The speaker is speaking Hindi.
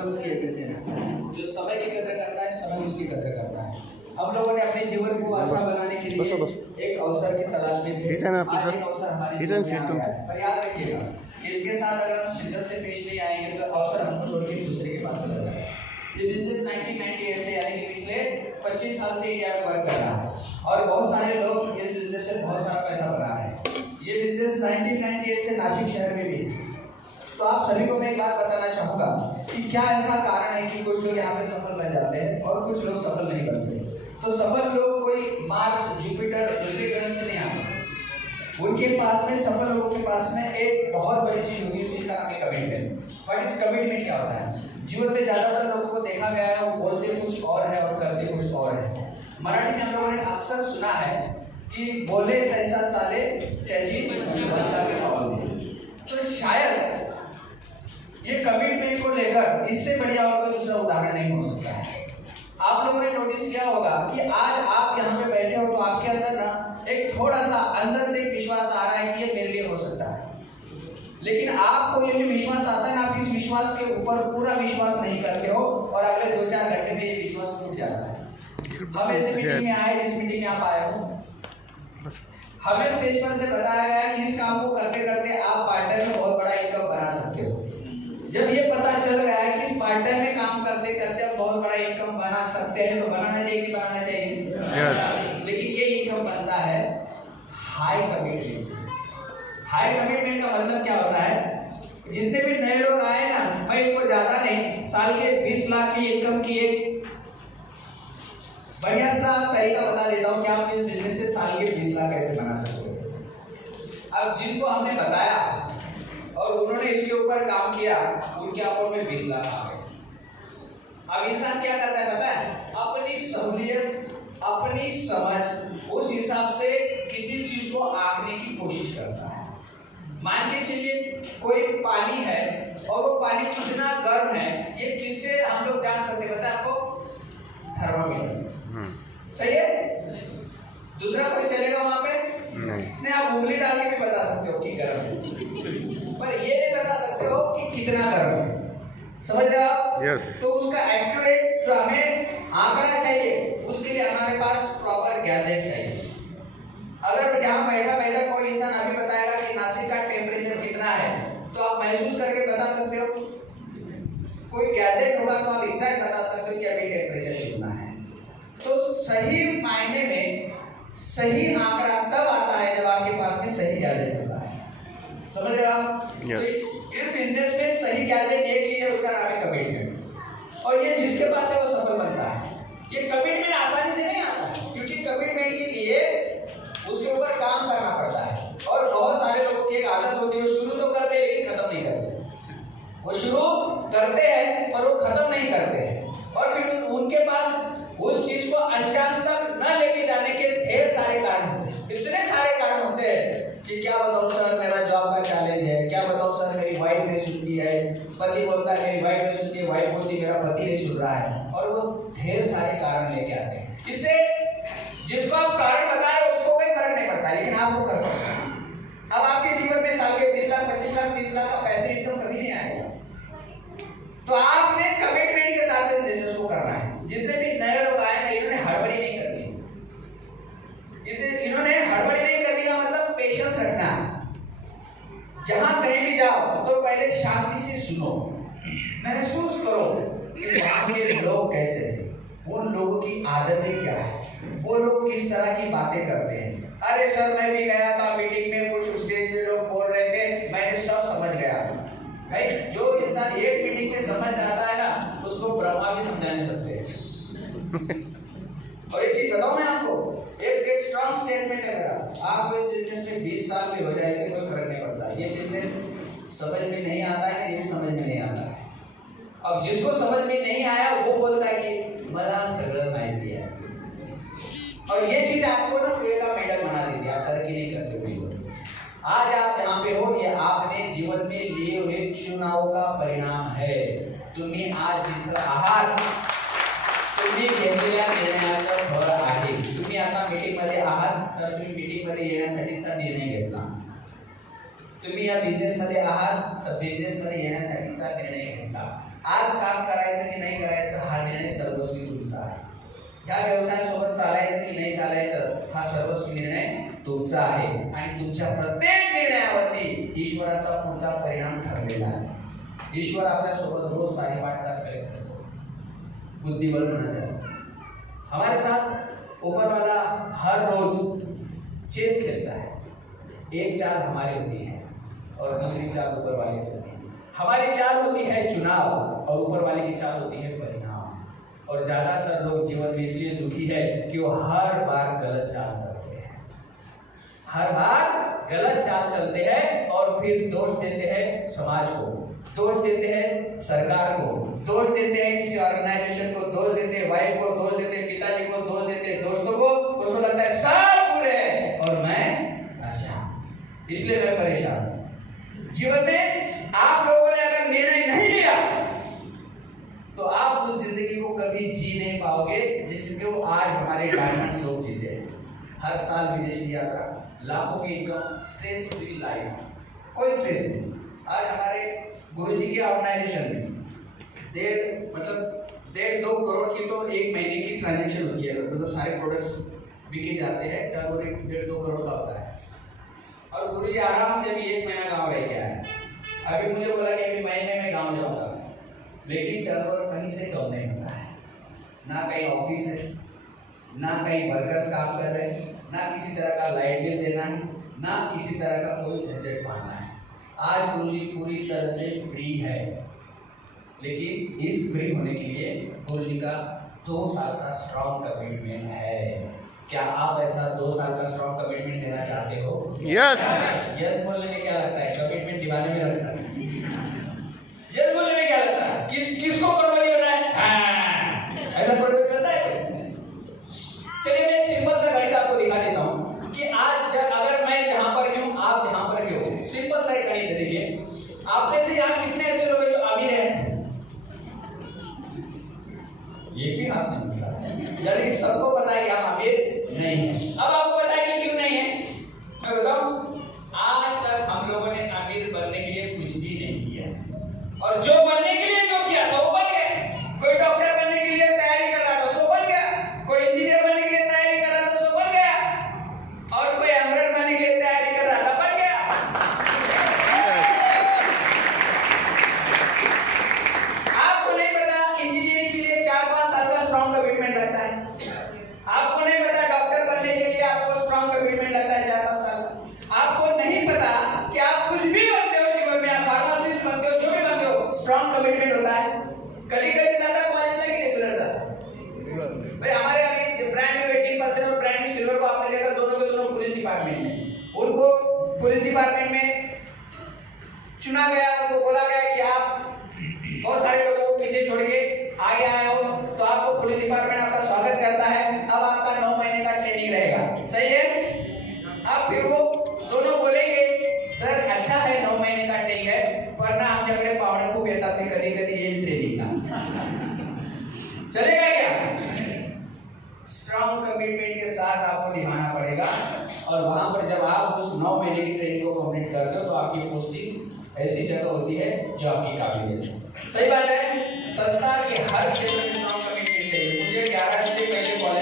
समय उसकी कहते हैं। जो समय की कदर करता है, समय उसकी कदर करता है। हम लोगों ने अपने जीवन को अच्छा बनाने के लिए एक अवसर की तलाश में थे। आज एक अवसर हमारे जीवन में आ गया है, पर याद रखिएगा इसके साथ अगर हम शिद्दत से पेश नहीं आएंगे तो अवसर हमको छोड़ के दूसरे के पास चला जाएगा। ये बिजनेस 1998 से यानी कि पिछले 25 साल से इंडिया में वर्क कर रहा है और बहुत सारे लोग इस बिजनेस से बहुत सारा पैसा बना रहे हैं। ये बिजनेस 1998 से नासिक शहर में भी है। तो आप सभी को मैं एक बात बताना चाहूँगा कि क्या ऐसा कारण है कि कुछ लोग यहाँ पे सफल बन जाते हैं और कुछ लोग सफल नहीं बनते। तो सफल लोग कोई मार्स, जुपिटर, दूसरे ग्रह से नहीं आते। उनके पास में, सफल लोगों के पास में एक बहुत बड़ी चीज होगी, उस चीज का नाम है कमिटमेंट। बट इस कमिटमेंट क्या होता है? जीवन में ज्यादातर लोगों को देखा गया है वो बोलते कुछ और है और करते कुछ और है। मराठी में हम लोगों ने अक्सर सुना है कि बोले तैसा चाले त्याची बंदा के पावले। तो शायद ये कमिटमेंट को लेकर इससे बढ़िया और कोई दूसरा उदाहरण नहीं हो सकता है। आप लोगों ने नोटिस किया होगा कि आज आप यहाँ पे बैठे हो तो आपके अंदर ना एक थोड़ा सा अंदर से एक विश्वास आ रहा है कि ये मेरे लिए हो सकता है, लेकिन आपको ये जो विश्वास आता है ना, आप इस विश्वास के ऊपर पूरा विश्वास नहीं करते हो और अगले 2-4 घंटे में ये विश्वास टूट जाता है। हम ऐसे मीटिंग में आए जिस मीटिंग में आप आए हो, हमें स्टेज पर से बताया गया कि इस काम को करते करते आप पार्ट टाइम में बहुत बड़ा इनकम बना सकते हो। जब ये पता चल गया है कि पार्ट टाइम में काम करते करते आप बहुत बड़ा इनकम बना सकते हैं, तो बनाना चाहिए कि बनाना चाहिए? yes. लेकिन ये इनकम बनता है हाई कमिटमेंट से। हाई कमिटमेंट का मतलब क्या होता है? जितने भी नए लोग आए ना, मैं इनको ज्यादा नहीं, साल के 20 लाख की इनकम की एक बढ़िया सा तरीका बता देता हूँ कि आप इस बिजनेस से साल के 20 लाख कैसे बना सकते हो। अब जिनको हमने बताया और उन्होंने इसके ऊपर काम किया, उनके अकाउंट में 20 लाख आ गए। अब इंसान क्या करता है पता है? अपनी सहूलियत, अपनी समझ, उस हिसाब से किसी चीज को आंकने की कोशिश करता है। मान के चलिए कोई पानी है और वो पानी कितना गर्म है ये किससे हम लोग जान सकते हैं? पता है आपको? थर्मामीटर। सही है? दूसरा कोई चलेगा वहां पे? नहीं। आप उंगली डाल के भी बता सकते हो कि गर्म है, पर ये नहीं बता सकते हो कि कितना गर्म है। समझ रहे हो आप? yes. तो उसका एक्यूरेट जो हमें आंकड़ा चाहिए, उसके लिए हमारे पास प्रॉपर गैजेट चाहिए। अगर यहाँ बैठा बैठा कोई इंसान अभी बताएगा कि नासिक का टेम्परेचर कितना है, तो आप महसूस करके बता सकते हो? कोई गैजेट होगा तो आप एग्जैक्ट बता सकते हो कि अभी टेम्परेचर कितना है। तो सही मायने में सही आंकड़ा तब आता है जब आपके पास में सही गैजेट होता है। समझ रहे हो आप? yes. इस बिजनेस में सही गैजेट एक चीज है, उसका नाम है कमिटमेंट। और ये जिसके पास है वो सफल बनता है। ये कमिटमेंट आसानी से नहीं आता, क्योंकि कमिटमेंट के लिए उसके ऊपर काम करना पड़ता है। और बहुत सारे लोगों की एक आदत होती है, शुरू तो करते हैं लेकिन खत्म नहीं करते। वो शुरू करते हैं पर वो खत्म नहीं करते हैं, और फिर उनके पास उस चीज को अंजाम तक न लेके जाने के ढेर सारे कारण होते हैं। इतने सारे कारण होते हैं कि क्या बताऊं सर, मेरा जॉब का चैलेंज है, क्या बताऊं सर, मेरी वाइफ नहीं सुनती है, पति बोलता है मेरी वाइफ नहीं सुनती है, वाइफ बोलती है मेरा पति नहीं सुन रहा है, और वो ढेर सारे कारण लेके आते हैं। इससे जिसको आप कारण बताए उसको कोई फर्क नहीं पड़ता, लेकिन आपको फर्क पड़ता है। अब आपके जीवन में साल के 20 लाख, 25 लाख, 30 लाख का पैसे इनकम कभी नहीं आएगा, तो आपने कमिटमेंट के साथ इस बिजनेस को करना है। जितने भी नए लोग आए ना, इन्होंने हड़बड़ी नहीं करनी, इन्होंने हड़बड़ी नहीं करनी का मतलब पेशेंस रखना है। जहां कहीं भी जाओ तो पहले शांति से सुनो, महसूस करो कि वहां के लोग कैसे हैं, उन लोगों की आदतें क्या है, वो लोग किस तरह की बातें करते हैं। अरे सर मैं भी गया था मीटिंग में, कुछ स्टेज पे लोग बोल रहे थे, मैंने सब समझ गया। भाई जो इंसान एक मीटिंग में समझ जाता है ना, उसको ब्रह्मा भी समझा नहीं सकते। और एक चीज बताऊं मैं आपको, एक स्ट्रॉन्ग स्टेटमेंट है मेरा, आप कोई बिजनेस में 20 साल भी हो जाए इससे कोई फर्क नहीं पड़ता। ये बिजनेस समझ में नहीं आता है ना, ये भी समझ में नहीं आता है। अब जिसको समझ में नहीं आया वो बोलता है कि मला सगळं माहिती है, और ये चीज आपको ना फेल का मेडल बना देती है, आप तरक्की नहीं करते हुए। आज आप जहाँ पे हो, ये आपने जीवन में लिए हुए चुनाव का परिणाम है। तुम्ही आज जिथं आहात, तुम्ही घेतलेल्या निर्णयाचं फळ आहे। तुम्ही आता मीटिंग मध्ये आहात तर तुम्ही मीटिंग मध्ये येण्यासाठीचा निर्णय घेतला, तुम्ही या बिझनेस मध्ये आहात तर बिझनेस मध्ये येण्यासाठीचा निर्णय घेतला। आज काम करायचं की नाही करायचं हा निर्णय सर्वस्वी तुमचा आहे. ह्या व्यवसायासोबत चालायचं की नाही चालायचं हा सर्वस्वी निर्णय तुमचा आहे. आणि तुमच्या प्रत्येक निर्णयावरती ईश्वराचा पुढचा परिणाम ठरलेला आहे. ईश्वर आपल्यासोबत रोज सारीपाठ करतो, बुद्धिबल म्हणत हमारे साथ ऊपर वाला हर रोज चेस खेलता है. एक चाल हमारी होती है और दूसरी चाल ऊपर वाले की होती है. हमारी चाल होती है चुनाव और ऊपर वाले की चाल होती है परिणाम. और ज्यादातर लोग जीवन में इसलिए दुखी है कि वो हर बार गलत चाल चलते हैं, हर बार गलत चाल चलते हैं और फिर दोष देते हैं समाज को, दोष देते हैं सरकार को, दोष देते हैं किसी ऑर्गेनाइजेशन को, दोष देते हैं वाइफ को, दोष देते हैं पिताजी को, दोष देते हैं दोस्तों को. उसको लगता है सब बुरे हैं और मैं अच्छा, इसलिए मैं परेशान हूं. जीवन में आप लोगों ने अगर निर्णय नहीं लिया तो आप उस जिंदगी को कभी जी नहीं पाओगे जिसको आज हमारे डायमंड्स लोग जीते हैं. हर साल विदेशी यात्रा, लाखों की इनकम, स्ट्रेस फ्री लाइफ, कोई स्ट्रेस नहीं. आज हमारे गुरुजी की ऑर्गेनाइजेशन में 1.5-2 करोड़ की तो एक महीने की ट्रांजेक्शन होती है. मतलब सारे प्रोडक्ट्स बिके जाते हैं, टर्नओवर 1.5-2 करोड़ का होता है. और गुरुजी आराम से भी 1 महीना गाँव रह गया है. अभी मुझे बोला कि अभी महीने में गाँव जाऊंगा, लेकिन टर्नओवर कहीं से कम नहीं होता है. ना कहीं ऑफिस है, ना कहीं वर्कर्स काम कर रहे हैं, ना किसी तरह का लाइट बिल देना है, ना किसी तरह का कोई झंझट पाना है. आज गुरुजी पूरी तरह से फ्री है. लेकिन इस फ्री होने के लिए गुरुजी का 2 साल का स्ट्रॉन्ग कमिटमेंट है. क्या आप ऐसा 2 साल का स्ट्रॉन्ग कमिटमेंट देना चाहते हो? यस. यस बोलने में क्या लगता है? कमिटमेंट दिवाने में लगता है. यस बोलने में क्या लगता है कि किसको करोड़पति बनना है? ऐसा करोड़पति बनता है? चलिए मैं एक सिंपल सा गणित आपको दिखा देता हूँ कि आज अगर मैं जहां पर भी हूँ, आप जहां पर भी हो, सिंपल सा एक गणित देखिए. आप में से यहाँ कितने ऐसे लोग हैं जो अमीर हैं? ये भी हाथ नहीं उठा, यानी कि सबको पता है कि आप अमीर नहीं है. अब आपको पता है कि क्यों नहीं है. मैं बताऊं, आज तक हम लोगों ने अमीर बनने के लिए कुछ भी नहीं किया, और जो बनने के लिए जो किया था वो बन गए. कोई डॉक्टर बनने के लिए तैयारी कर रहा था, सो बन गया. कोई इंजीनियर बनने के लिए तैयारी कर रहा था, सो बन गया. और कोई एमरल्ड बनने के लिए तैयारी कर रहा था, बन गया. आपको नहीं पता इंजीनियरिंग के लिए 4-5 साल का स्ट्रॉन्ग कमिटमेंट लगता है. आपको नहीं पता डॉक्टर बनने के लिए आपको स्ट्रॉन्ग कमिटमेंट लगता है 4-5 साल. आपको नहीं पता कि आप कुछ भी बनते हो जीवन में, आप फार्मासिस्ट बनते हो, जो भी बनते हो, स्ट्रॉन्ग कमिटमेंट होता है. कभी-कभी जाता कॉलेज में कि रेगुलर जाता. भाई हमारे अभी ब्रांड न्यू 18% और ब्रांड न्यू सिल्वर को आपने देखा, दोनों के दोनों पुलिस डिपार्टमेंट में. उनको पुलिस डिपार्टमेंट में चुना गया, उनको बोला गया कि आप बहुत सारे लोगों को पीछे छोड़ के आगे आए हो, तो आपको पुलिस डिपार्टमेंट आपका स्वागत करता है. अब आपका 9 महीने का ट्रेनिंग रहेगा, सही है. अब फिर वो दोनों बोलेंगे सर अच्छा है 9 महीने का ट्रेनिंग है, वरना आमच्याकडे पावणे खूप येतात ते कधी कधी येईल ट्रेनिंगला. चलेगा क्या? स्ट्रॉन्ग कमिटमेंट के साथ आपको निभाना पड़ेगा. और वहां पर जब आप उस 9 महीने की ट्रेनिंग को कंप्लीट करते हो तो आपकी पोस्टिंग ऐसी जगह होती है जो आपकी काबिलियत है. सही बात है. संसार के हर क्षेत्र में स्ट्रॉन्ग कमिटमेंट चाहिए. मुझे 11 से पहले कॉलेज